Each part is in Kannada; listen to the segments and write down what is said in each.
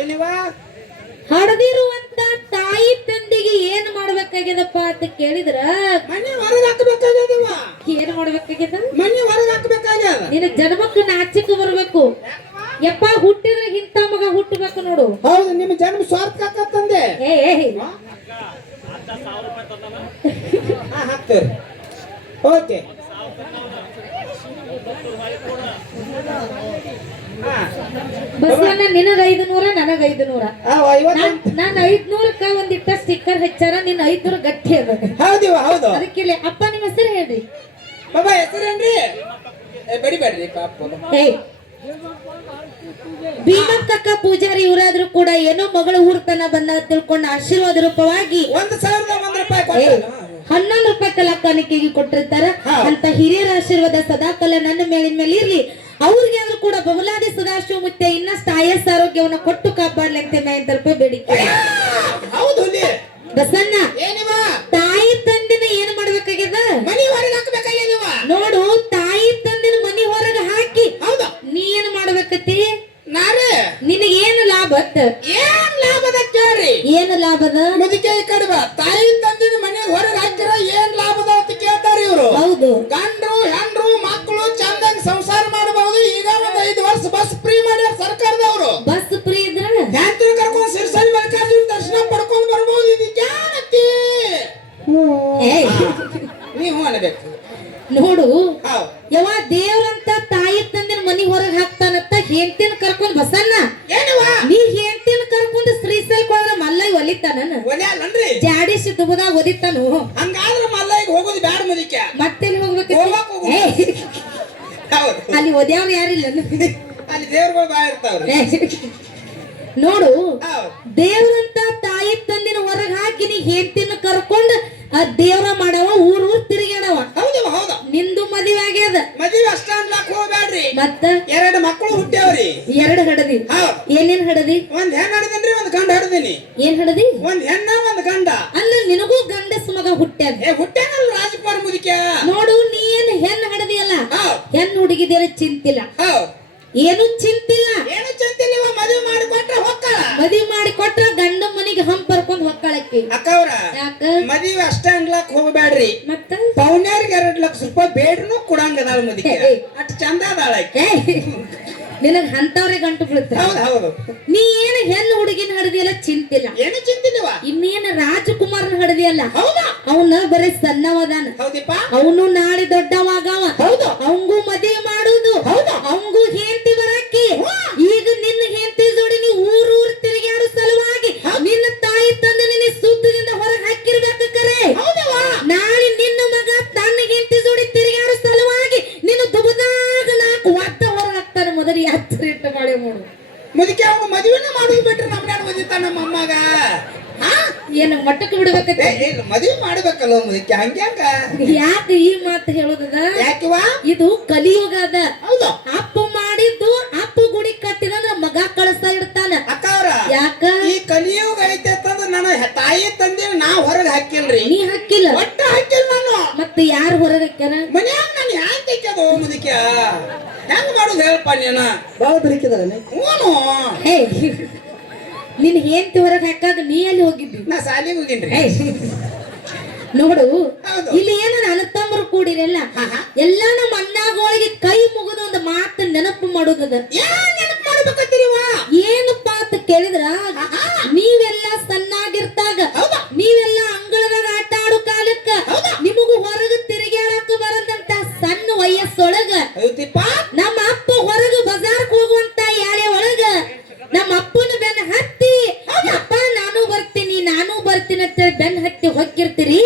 ಏನಿವಾ ಹಡದಿರುವಂತ ತಾಯಿ ತಂದೆಗೆ ಏನ್ ಮಾಡ್ಬೇಕಾಗ್ಯದಪ್ಪ ಅಂತ ಕೇಳಿದ್ರ ಮನೆ ಹೊರಗೆ ಹಾಕಬೇಕಾಗ್ಯದವ. ಏನ್ ಮಾಡ್ಬೇಕಾಗ್ಯದ? ಮನೆ ಹೊರಗೆ ಹಾಕಬೇಕಾಗ್ಯದ. ನಿನ್ನ ಜನ್ಮಕ್ಕೆ ನಾಚಿಕೆ ಬರ್ಬೇಕು. ಯಪ್ಪ ಹುಟ್ಟಿದ್ರೆ ಇಂಥ ಮಗ ಹುಟ್ಟಬೇಕು ನೋಡು. ಹೌದು, ನಿಮ್ಮ ಜನ್ಮ ಸ್ವಾರ್ಥ ಹಾಕತ್ತಂದೆ. ಹಾಕ್ತೇವೆ. ಓಕೆ. ಬಸವಣ್ಣ ನಿನಗ 500 ನನಗ 500. ನಾನು 500ಕ್ಕ ಒಂದಿಟ್ಟ ಸ್ಟಿಕ್ಕರ್ ಹಚ್ಚಾರ, ನಿನ್ನ 500 ಗಟ್ಟಿ ಅದ. ಹೌದಿವ ಹೌದು. ಅದಕ್ಕೆ ಅಪ್ಪ ನಿಮ್ಮ ಹೆಸರು ಹೇಳ್ರಿ. ಬಾಬಾ ಹೆಸರೇನ್ರಿ? ಬಡಿಬೇಡ್ರಿ ಪಾಪ. ಭೀಮಕ್ಕಕ್ಕ ಪೂಜಾರಿ ಇವರಾದ್ರೂ ಕೂಡ ಏನೋ ಮಗಳು ಊರ್ತನ ಬಂದ ತಿಳ್ಕೊಂಡು ಆಶೀರ್ವಾದ ರೂಪವಾಗಿ 1,001 ರೂಪಾಯಿ 11 ರೂಪಾಯಿ ಕಲಾಕಾಣಿಕೆಗೆ ಕೊಟ್ಟಿರ್ತಾರ. ಅಂತ ಹಿರಿಯರ ಆಶೀರ್ವಾದ ಸದಾಕಾಲ ನನ್ನ ಮೇಲಿನ ಮೇಲೆ ಇರ್ಲಿ. ಅವ್ರಿಗೆ ಆದ್ರೂ ಕೂಡ ಬಬಲಾದಿ ಸದಾಶಿವ ಮುತ್ತೆ ಇನ್ನಷ್ಟು ಆಯಸ್ ಆರೋಗ್ಯವನ್ನ ಕೊಟ್ಟು ಕಾಪಾಡ್ಲಿ ಅಂತ 9 ರೂಪಾಯಿ ಬೇಡಿಕೆ. ಬಸಣ್ಣ, ತಾಯಿ ತಂದಿನ ಏನ್ ಮಾಡ್ಬೇಕಾಗ್ಯದ? ಮನಿ ಹೊರಗೆ ಹಾಕಬೇಕಾಗ್ಯದವ. ನೋಡು, ತಾಯಿ ತಂದಿನ ಮನಿ ಹೊರಗೆ ಹಾಕಿ ನೀ ಏನ್ ಮಾಡ್ಬೇಕತಿ? ನಿನಗೇನು ಲಾಭ? ಏನ್ ಲಾಭದ ಕೇಳ್ರಿ. ಏನು ಲಾಭದ? ಮುದಿಕೆ ಈ ಕಡೆ ಬಾ. ತಾಯಿ ತಂದಿನ ಮನೆ ಹೊರಗೆ ಹಾಕಿರ ಏನ್ ಲಾಭದ ಅಂತ ಕೇಳ್ತಾರ ಇವ್ರು. ಹೌದು. ಗಂಡ್ರು ಹೆಂಡ್ರು ಮಕ್ಕಳು ಚಂದಾಗಿ ಸಂಸಾರ ಮಾಡಬಹುದು. ಈಗ ಒಂದ್ 5 ವರ್ಷ ಬಸ್ ಫ್ರೀ ಮಾಡ್ಯಾರ ಸರ್ಕಾರದವರು. ಬಸ್ ಫ್ರೀ ಇದ್ರ ಜಾತ್ರೆ ಕರ್ಕೊಂಡು ಸಿರ್ಸಲ್ ಮಲ್ಲಿಕಾರ್ಜುನ ದರ್ಶನ ಪಡ್ಕೊಂಡು ಬರ್ಬಹುದು. ಇದಕ್ಕೆ ಏನತ್ತಿ ನೀವು ಅನ್ನಬೇಕು. ನೋಡು, ಯಾವ ದೇವ್ರಂತ ತಾಯಿ ತಂದಿನ ಮನಿ ಹೊರಗೆ ಹಾಕ್ತಾನಂತ ಹೆಂಡತಿನ ಕರ್ಕೊಂಡ್ ಬಸಣ್ಣ, ನೀ ಹೆಂಡತಿನ ಕರ್ಕೊಂಡು ಶ್ರೀಶೈಲಕ್ಕೆ ಹೋದ್ರ ಮಲ್ಲಯ್ಯ ಒಲಿತಾನನ್ರಿ? ಜಾಡಿಸಿ ದುಬದಾಗ ಒದಿತಾನು. ಹಂಗಾದ್ರೆ ಮಲ್ಲಯ್ಯಗೆ ಹೋಗೋದು ಬ್ಯಾಡ ಮುದಿಕೆ. ಮತ್ತೆಲ್ಲಿ ಹೋಗ್ಬೇಕು? ಅಲ್ಲಿ ಒದ್ಯಾವ ಯಾರಿಲ್ಲ. ಅಲ್ಲಿ ದೇವ್ರುಗಳು ಬಾ ಇರ್ತಾವ್ರಿ. ನೋಡು, ದೇವ್ರಂತ ತಾಯಿ ತಂದಿನ ಹೊರಗೆ ಹಾಕಿ ನೀ ಹೆಂಡತಿನ ಕರ್ಕೊಂಡ್ ಆ ದೇವ್ರ ಮಾಡವ ಊರ್ ತಿರುಗಾಡವ. ಹೌದು. ನಿಂದು ಮದುವೆ ಆಗ್ಯದ. ಮದುವೆ ಅಷ್ಟ ಅನ್ಲಾಕ್ ಹೋಗ್ಬ್ಯಾಡ್ರಿ. ಮತ್ತ 2 ಮಕ್ಕಳು ಹುಟ್ಟ್ಯಾವ್ರಿ. 2 ಹಡದಿ. ಏನೇನ್ ಹಡದಿ? ಒಂದ್ ಹೆಣ್ಣ ಹಡದಿನ್ರಿ, ಒಂದ್ ಗಂಡ ಹಡದಿನಿ. ಏನ್ ಹಡದಿ? ಒಂದ್ ಹೆಣ್ಣ ಒಂದ್ ಗಂಡ. ಅಲ್ಲ, ನಿನಗೂ ಗಂಡಸ ಮಗ ಹುಟ್ಟ್ಯಾದ. ಹುಟ್ಟ್ಯಾನಲ್ಲ ರಾಜಕುಮಾರ್ ಮುದಿಕೆ. ನೋಡು, ನೀನ್ ಹೆಣ್ಣು ಹಡದಿ ಅಲ್ಲ, ಹೆಣ್ಣು ಹುಡುಗಿದೇನ ಚಿಂತಿಲ್ಲ, ಏನು ಚಿಂತಿಲ್ಲ. ಮದುವೆ ಮಾಡಿ ಕೊಟ್ರೆ ಹೊಕ್ಕಳ. ಮದುವೆ ಮಾಡಿ ಕೊಟ್ರ ಗಂಡ ಮನಿಗೆ ಹಂಪರ್ಕೊಂಡ್ ಹೊಕ್ಕಳಕ್ಕೆ. ಅಕ್ಕವ್ರ ಯಾಕ ಮದುವೆ ಅಷ್ಟ ಅನ್ಲಾಕ್ ಹೋಗ್ಬ್ಯಾಡ್ರಿ. ಮತ್ತ ಪೌನ್ಯಾರಿಗೆ 2 ಲಕ್ಷ ರೂಪಾಯಿ ಬೇಡ್ನು ಕೊಡಂಗದಾಳ ಮುದಿಕೆ. ಅಟ್ ಚಂದ ಅದಾಳಕ್ಕೆ. ನಿನಗ್ ಅಂತವ್ರೆ ಗಂಟು ಬೀಳುತ್ತೆ. ಹೌದು. ನೀ ಏನು ಹೆಣ್ಣು ಹುಡುಗಿನ ಹಡದಿಯಲ್ಲ, ಚಿಂತಿಲ್ಲ. ಏನು ಚಿಂತಿಲ್ಲವ. ಇನ್ನೇನು ರಾಜಕುಮಾರನ ಹಡದಿಯಲ್ಲ, ಅವನ ಬರೀ ಸಣ್ಣವದಾನ. ಅವನು ನಾಳೆ ದೊಡ್ಡವಾಗವ. ಅವಂಗೂ ಮದುವೆ ಮಾಡುದು, ಅವಂಗೂ ಹೆಂಡತಿ ಬರಕ್ಕೆ. ಈಗ ನಿನ್ನ ಹೆಂಡತಿ ಜೋಡಿ ನೀ ಊರು ತಿರುಗಾಡೋ ಸಲುವಾಗಿ ನಿನ್ನ ತಾಯಿ ತಂದೆ ನಿನ್ನ ಸುತ್ತದಿಂದ ಹೊರಗೆ ಹಾಕಿರ್ಬೇಕು. ಕರೆ ನಾಳೆ ನಿನ್ನ ಮಗ ತನ್ನ ಹೆಂಡತಿ ಜೋಡಿ ತಿರುಗಾಡೋ ಸಲುವಾಗಿ ನಿನ್ನ ದುಬದಾಗ 4 ವರ್ಷ ಹೊರಗೆ ಹಾಕ್ತಾನೆ. ಮೊದಲು ಹತ್ತಿರ ಇಟ್ಟು ಮಾಡಿ ನೋಡು ಮುದಿಕೆ. ಅವನು ಮದುವೆನ ಮಾಡುದು ಬಿಟ್ರೆ ನಮ್ನ ಓದಿತಾನ ನಮ್ಮ ಅಮ್ಮಗ. ಏನ ಮಟ್ಟಕ್ಕೆ ಬಿಡ್ಬೇಕತ್ತೆ? ಮದುವೆ ಮಾಡ್ಬೇಕಲ್ಲ ಮುದಿಕೆ. ಹಂಗ್ಯಾಂಗ ಯಾಕೆ ಈ ಮಾತು ಹೇಳೋದದ? ಯಾಕಿವ ಇದು ಕಲಿಯುಗ ಅದ. ಹೌದು. ಅಪ್ಪ ಮಾಡಿದ್ದು ಅಪ್ಪ ಗುಡಿ ಕಟ್ಟಿದ ಮಗ ಕಳಿಸ್ತಾ ಇಡ್ತಾನ. ಅಕ್ಕವ್ರ ಯಾಕ ಈ ಕಲಿಯುಗ ಐತೆ ಅಂತಂದ್ರೆ ನನ್ನ ತಾಯಿ ತಂದೆ ನಾ ಹೊರಗೆ ಹಾಕಿಲ್ರಿ. ನೀ ಹಾಕಿಲ್ಲ? ಒಟ್ಟ ಹಾಕಿಲ್ಲ ನಾನು. ಮತ್ತೆ ಯಾರು ಹೊರಗೆ ಹಾಕ್ಯಾರ? ಮನ್ಯಾಗ ನಾನು ಹ್ಯಾಂಗ ತೆಗ್ಯದು ಮುದಿಕೆ. ಹೆಂಗ್ ಮಾಡುದು ಹೇಳಪ್ಪ ನೀನ? ಬಾಳ ಬರಿಕಿದಾನೆ. ನಿನ್ ಹೆಂಡತಿ ಹೊರಗೆ ಹಾಕಾಗ ನೀ ಅಲ್ಲಿ ಹೋಗಿದ್ದಿ? ನಾ ಸಾಲಿಗೆ ಹೋಗಿನ್ರಿ. ನೋಡು, ಇಲ್ಲಿ ಏನ ಅಣ್ಣತಮ್ಮರು ಕೂಡಿರಲ್ಲ, ಎಲ್ಲಾ ನಮ್ಮ ಅಣ್ಣಗಳಿಗೆ ಕೈ ಮುಗಿದ ಒಂದು ಮಾತು ನೆನಪು ಮಾಡೋದದ. ನೆನಪು ಮಾಡ್ಬೇಕಂತೀರಿವ? ಏನಪ್ಪಾ ಅಂತ ಕೇಳಿದ್ರ, ನೀವೆಲ್ಲ ಸಣ್ಣಾಗಿರ್ತಾಗ ನೀವೆಲ್ಲ ಅಂಗಳದಾಗ ಆಟ ಆಡೋ ಕಾಲಕ್ಕ ನಿಮಗೂ ಹೊರಗೆ ತಿರುಗಾಡಕ ಬರದಂತ ಸಣ್ಣ ವಯಸ್ಸೊಳಗ ನಮ್ಮ ಅಪ್ಪ ಹೊರಗೆ ಬಜಾರ್ಕ್ ಹೋಗುವಂತ ಯಾರೇ ಒಳಗ ನಮ್ಮ ಅಪ್ಪನ ಬೆನ್ನ ಹತ್ತಿ ಅಪ್ಪ ನಾನು ಬರ್ತೀನಿ ಅಂತ ಬೆನ್ನ ಹತ್ತಿ ಹೊಕ್ಕಿರ್ತೀರಿ.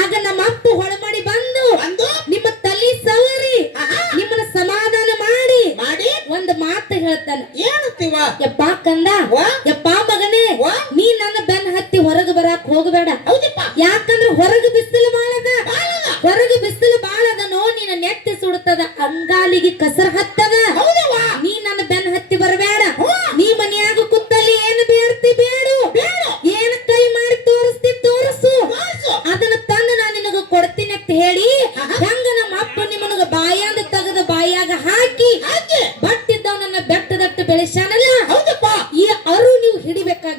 ಆಗ ನಮ್ಮ ಅಪ್ಪ ಹೊಳಮಾಡಿ ಬಂದು ನಿಮ್ಮ ತಲೆ ಸವರಿ ನಿಮ್ಮನ್ನ ಸಮಾಧಾನ ಮಾಡಿ ಒಂದು ಮಾತು ಹೇಳ್ತಾನೆ. ಏನಂತೀವ? ಯಪ್ಪ ಕಂದ, ಯಪ್ಪ ಮಗನೇ, ನೀ ನನ್ನ ಬೆನ್ನ ಹತ್ತಿ ಹೊರಗೆ ಬರಾಕ್ ಹೋಗಬೇಡ. ಯಾಕಂದ್ರೆ ಹೊರಗೆ ಬಿಸಿಲು ಬಾಳದ, ಹೊರಗೆ ಬಿಸಿಲು ಬಾಳದನೋ ನಿನ್ನ ನೆತ್ತಿ ಸುಡುತ್ತದ, ಅಂಗಾಲಿಗೆ ಕಸರ್ ಹತ್ತದ. ನೀ ನನ್ನ ಬೆನ್ನ ಹತ್ತಿ ಬರಬೇಡ. ನೀ ಮನೆಯಾಗ ಕುತ್ತಲ್ಲಿ ಏನು ಬೇಡ್ತಿ ಬೇಡು, ಏನು ಕೈ ಮಾಡಿ ತೋರಿಸ್ತಿ ತೋರಿಸು, ಅದನ್ನ ತಂದು ನಾನು ನಿನಗ ಕೊಡ್ತೀನಿ ಅಂತ ಹೇಳಿ ಹೆಂಗ ನಮ್ಮ ಅಪ್ಪ ನಿಮ್ಮನಗ ಬಾಯಾಂದ ತೆಗೆದ ಬಾಯಾಗ ಹಾಕಿ ಬಟ್ಟಿದ್ದವನನ್ನ ಬೆಟ್ಟದಟ್ಟು ಬೆಳೆಸ್ಯಾನಲ್ಲ, ಈ ಅರು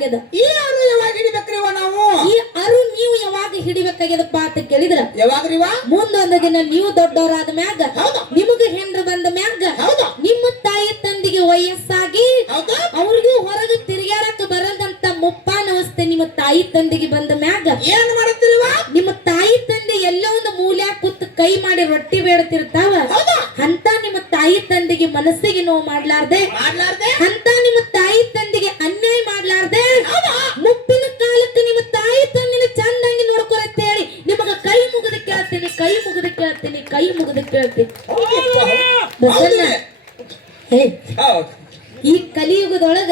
ಹಿಡಿಬೇಕಾಗ್ಯದ. ಈ ಅರು ಯಾವಾಗ ಹಿಡಿಬೇಕ್ರಿವ ನಾವು? ಈ ಅರು ನೀವು ಯಾವಾಗ ಹಿಡಿಬೇಕಾಗ್ಯದಪ್ಪ ಅಂತ ಕೇಳಿದ್ರ ಯಾವಾಗ್ರಿವ? ಮುಂದೊಂದು ದಿನ ನೀವು ದೊಡ್ಡವರಾದ ಮ್ಯಾಗ ಹೌದು. ನಿಮಗೆ ಹೆಂಡ್ರು ಬಂದ ಮ್ಯಾಗ ಹೌದು. ನಿಮ್ಮ ತಾಯಿ ತಂದಿಗೆ ವಯಸ್ಸಾಗಿ ಹೌದಾ? ಅವ್ರಿಗೂ ಹೊರಗೆ ತಿರುಗಾಡಕ್ ಬರದಂತ ಮುಪ್ಪಾನ ಅವಸ್ಥೆ ನಿಮ್ಮ ತಾಯಿ ತಂದಿಗೆ ಬಂದ ಮ್ಯಾಗ ಏನ್ ಮಾಡತ್ತೀರಿವ? ನಿಮ್ಮ ತಾಯಿ ತಂದೆ ಎಲ್ಲೋ ಒಂದು ಮೂಲ್ಯಾಗ ಕೂತ್ ಕೈ ಮಾಡಿ ರೊಟ್ಟಿ ಬೇಡ್ತಿರ್ತಾವ. ಹೌದಾ? ಅಂತ ನಿಮ್ಮ ತಾಯಿ ತಂದೆಗೆ ಮನಸ್ಸಿಗೆ ನೋವು ಮಾಡ್ಲಾರ್ದೆ ಮಾಡ್ಲಾರ್ದೆ? ಅಂತ ನಿಮ್ಮ ತಾಯಿ ತಂದೆಗೆ ಅನ್ಯಾಯ ಮಾಡ್ಲಾರ್ದೆ ಹೌದಾ? ಮುಪ್ಪಿನ ಕಾಲಕ್ಕೆ ನಿಮ್ಮ ತಾಯಿ ತಂದಿನ ಚಂದಂಗಿ ನೋಡ್ಕೊಳತ್ ಹೇಳಿ ನಿಮಗ ಕೈ ಮುಗಿದು ಕೇಳ್ತೀನಿ, ಕೈ ಮುಗಿದು ಕೇಳ್ತೀನಿ, ಕೈ ಮುಗಿದು ಕೇಳ್ತೀನಿ. ಬಸಣ್ಣ, ಹೇ, ಹೌದು. ಈ ಕಲಿಯುಗದೊಳಗ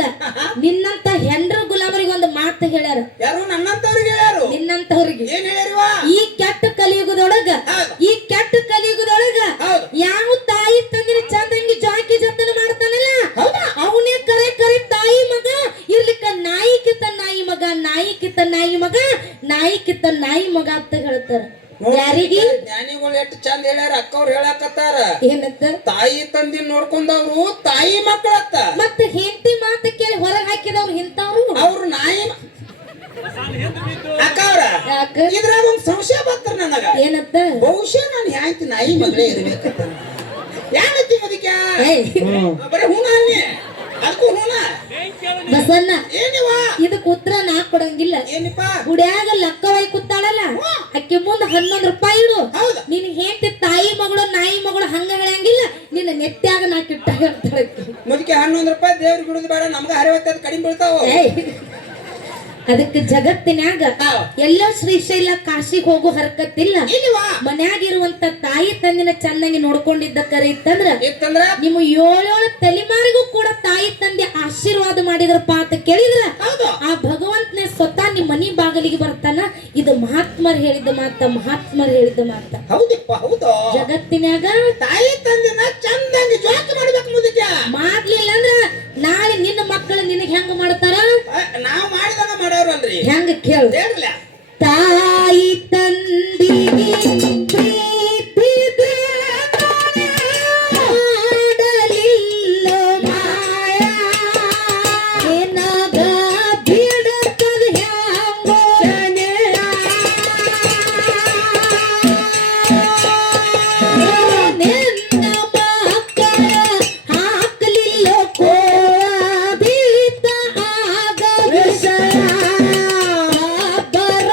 ನಿನ್ನಂತ ಹೆಂಡ್ರು ಗುಲಾಮರಿಗೆ ಒಂದು ಮಾತು ಹೇಳ್ಯಾರ. ಯಾರು? ನನ್ನಂತವ್ರಿಗೆ ಯಾರು? ನಿನ್ನಂತವ್ರಿಗೆ ಏನ್ ಹೇಳಿರಿವ? ಈ ಕೆಟ್ಟ ಕಲಿಯುಗದೊಳಗ ಹೌದು. ಈ ಕೆಟ್ಟ ಕಲಿಯುಗದೊಳಗ ಹೌದು. ಯಾವ ತಾಯಿ ತಂದಿನ ಚಂದಂಗಿ ಜಾಕಿ ಜತನ ಮಾಡ್ತಾನಲ್ಲ ಹೌದಾ? ಅವನೇ ಕರೆ ಕರೆ ತಾಯಿ ಮಗ ಇರ್ಲಿಕ್ಕ ನಾಯಿ ಕಿತ್ತ ನಾಯಿ ಮಗ, ನಾಯಿ ಕಿತ್ತ ನಾಯಿ ಮಗ, ನಾಯಿ ಕಿತ್ತ ನಾಯಿ ಮಗ ಅಂತ ಹೇಳ್ತಾರ. ಯಾರಿಗೆ? ಜ್ಞಾನಿಗಳು ಎಷ್ಟು ಚಂದ ಹೇಳ್ಯಾರ. ಅಕ್ಕವ್ರು ಹೇಳಕತ್ತಾರ, ಏನಂತ? ತಾಯಿ ತಂದಿ ನೋಡ್ಕೊಂಡವ್ರು ತಾಯಿ ಮಕ್ಕಳತ್ತ. ಮತ್ತೆ ಹೆಂಡತಿ ಮಾತು ಕೇಳಿ ಹೊರಗೆ ಹಾಕಿದವ್ರು ಇಂಥವ್ರು. ಅವ್ರು ನಾಯಿ ಅಕ್ಕವ್ರ. ಯಾಕ? ಇದ್ರಾಗ ಒಂದ್ ಸಂಶಯ ಬರ್ತಾರ ನನಗ. ಏನಂತ? ಬಹುಶಃ ನಾನು ಯಾಯ್ತು ನಾಯಿ ಮಗಳೇ ಇರ್ಬೇಕಂತ. ಯಾನತಿ ಅದಕ್ಕೆ? ಏಯ್, ಬರೀ ಹೂನ ಅನ್ನಿ. ಅದಕ್ಕೂ ಹೂನ. ಬಸಣ್ಣ, ಏನಿವ? ಇದಕ್ಕೆ ಉತ್ತರ ನಾ ಕೊಡಂಗಿಲ್ಲ. ಏನಿಪ್ಪ? ಗುಡ್ಯಾಗ ಲಕ್ಕವಾಯಿ ಕೂತಾಳಲ್ಲ ಅಕ್ಕಿ ಮುಂದ 11 ರೂಪಾಯಿ ಇಡು. ಹೌದಾ? ನಿನ್ ಹೆಂಡತಿ ತಾಯಿ ಮಗಳು ನಾಯಿ ಮಗಳು ಹಂಗ ಹೇಳಂಗಿಲ್ಲ. ನಿನ್ನ ನೆತ್ಯಾಗ ನಾ ಕಿಟ್ಟ ಹೇಳ್ತಾಳೆ. ಮುದಕ್ಕೆ 11 ರೂಪಾಯಿ ದೇವ್ರಿಗೆ ಬಿಡುದು ಬೇಡ, ನಮ್ಗ 60 ಕಡಿಮೆ ಬೀಳ್ತಾವ. ಅದಕ್ಕೆ ಜಗತ್ತಿನ್ಯಾಗ ಎಲ್ಲೋ ಶ್ರೀಶೈಲ ಕಾಶಿಗೆ ಹೋಗೋ ಹರಕತ್ತಿಲ್ಲ. ಇಲ್ವಾ? ಮನ್ಯಾಗಿರುವಂತ ತಾಯಿ ತಂದಿನ ಚೆನ್ನಾಗಿ ನೋಡ್ಕೊಂಡಿದ್ದ ಕರೆ ಇತ್ತಂದ್ರ ಇತ್ತಂದ್ರ ನಿಮ್ಮ 7 ತಲೆಮಾರಿಗೂ ಕೂಡ ತಾಯಿ ತಂದೆ ಆಶೀರ್ವಾದ ಮಾಡಿದ್ರಪ್ಪ ಅಂತ ಕೇಳಿದ್ರ ಹೌದು. ಆ ಭಗವಂತನೇ ಸ್ವತಃ ನಿಮ್ಮ ಮನಿ ಬಾಗಿಲಿಗೆ ಬರ್ತಾನ. ಇದು ಮಹಾತ್ಮರ್ ಹೇಳಿದ ಮಾತ, ಮಹಾತ್ಮರ್ ಹೇಳಿದ ಮಾತ. ಹೌದಪ್ಪ, ಹೌದು. ಜಗತ್ತಿನ್ಯಾಗ ತಾಯಿ ತಂದಿನ ಚಂದಂಗಿ ಜೋಕ್ ಮಾಡ್ಬೇಕು ಮುದಕ್ಕೆ. ಮಾಡ್ಲಿಲ್ಲ ಅಂದ್ರ ನಾಳೆ ನಿನ್ನ ಮಕ್ಕಳು ನಿನಗೆ ಹೆಂಗ ಮಾಡ್ತಾರ? ನಾವ್ ಮಾಡಿದಾಗ ಮಾಡೋರಲ್ರಿ. ಹೆಂಗ ಕೇಳು. ಹೇಳ್ರಲ್ಲ. ತಾಯಿ ತಂದಿಗೆ ಪ್ರೀತಿದ ಮಾಡಲಿಲ್ಲ ಮಾಯ, ನಿನಗ ಬಿಡುತ್ತದ ಹ್ಯಾಂಗೋ ಶನೆಯ. ನಿನ್ನ ಮಕ್ಕಳ ಹಾಕಲಿಲ್ಲ ಕೋಳ ಬೀಳಿತ ಆಗ ವಿಷಯ. ಬರ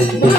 ಬಾ